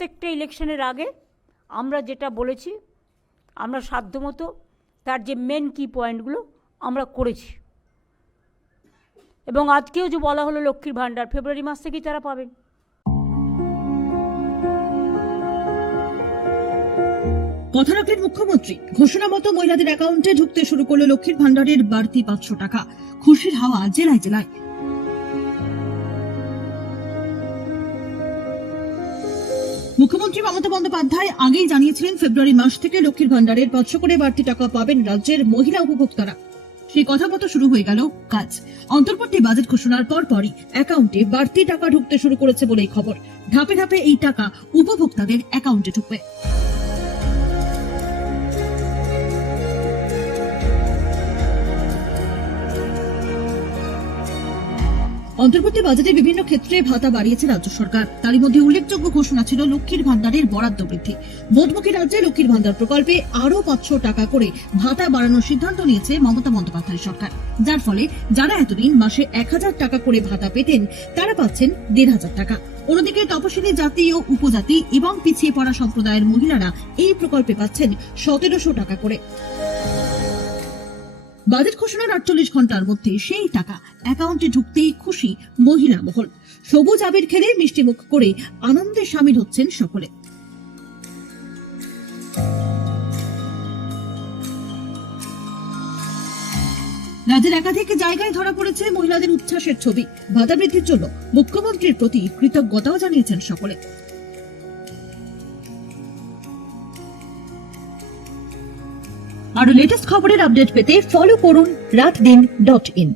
প্রত্যেকটা ইলেকশনের আগে আমরা যেটা বলেছি, আমরা সাধ্যমতো তার যে মেন কি পয়েন্টগুলো আমরা করেছি, এবং আজকেও যে বলা হলো লক্ষ্মীর ভাণ্ডার ফেব্রুয়ারি মাস থেকেই তারা পাবেন। কথা রাখলেন মুখ্যমন্ত্রী। ঘোষণা মতো মহিলাদের অ্যাকাউন্টে ঢুকতে শুরু করলো লক্ষ্মীর ভাণ্ডারের বাড়তি 500 টাকা। খুশির হাওয়া জেলায় জেলায়। মুখ্যমন্ত্রী মমতা বন্দ্যোপাধ্যায় আগেই জানিয়েছিলেন ফেব্রুয়ারি মাস থেকে লক্ষ্মীর ভাণ্ডারের 500 করে বাড়তি টাকা পাবেন রাজ্যের মহিলা উপভোক্তারা। সেই কথা মতো শুরু হয়ে গেল কাজ। অন্তর্বর্তী বাজেট ঘোষণার পরপরই অ্যাকাউন্টে বাড়তি টাকা ঢুকতে শুরু করেছে বলেই খবর। ধাপে ধাপে এই টাকা উপভোক্তাদের অ্যাকাউন্টে ঢুকবে। অন্তর্বর্তী বাজেটে বিভিন্ন ক্ষেত্রে ভাতা বাড়িয়েছে রাজ্য সরকার। তারই মধ্যে উল্লেখযোগ্য ঘোষণা ছিল লক্ষ্মীর ভাণ্ডারের বরাদ্দ বৃদ্ধি। বোধমুখী রাজ্যে লক্ষ্মীর ভাণ্ডার প্রকল্পে আরো 500 টাকা করে ভাতা বাড়ানোর সিদ্ধান্ত নিয়েছে মমতা বন্দ্যোপাধ্যায় সরকার, যার ফলে যারা এতদিন মাসে 1000 টাকা করে ভাতা পেতেন তারা পাচ্ছেন 1500 টাকা। অন্যদিকে তপশিলি জাতি ও উপজাতি এবং পিছিয়ে পড়া সম্প্রদায়ের মহিলারা এই প্রকল্পে পাচ্ছেন 1700 টাকা করে। বাজেট ঘোষণার 48 ঘন্টার মধ্যে সেই টাকা অ্যাকাউন্টে ঢুকতেই খুশি মহিলা মহল। সবুজ আবির খেলে মিষ্টি মুখ করে আনন্দে সামিল হচ্ছেন সকলে। রাজ্যের একাধিক জায়গায় ধরা পড়েছে মহিলাদের উচ্ছ্বাসের ছবি। ভাতা বৃদ্ধির জন্য মুখ্যমন্ত্রীর প্রতি কৃতজ্ঞতাও জানিয়েছেন সকলে। আরো লেটেস্ট খবরের আপডেট পেতে ফলো করুন রাতদিন.in।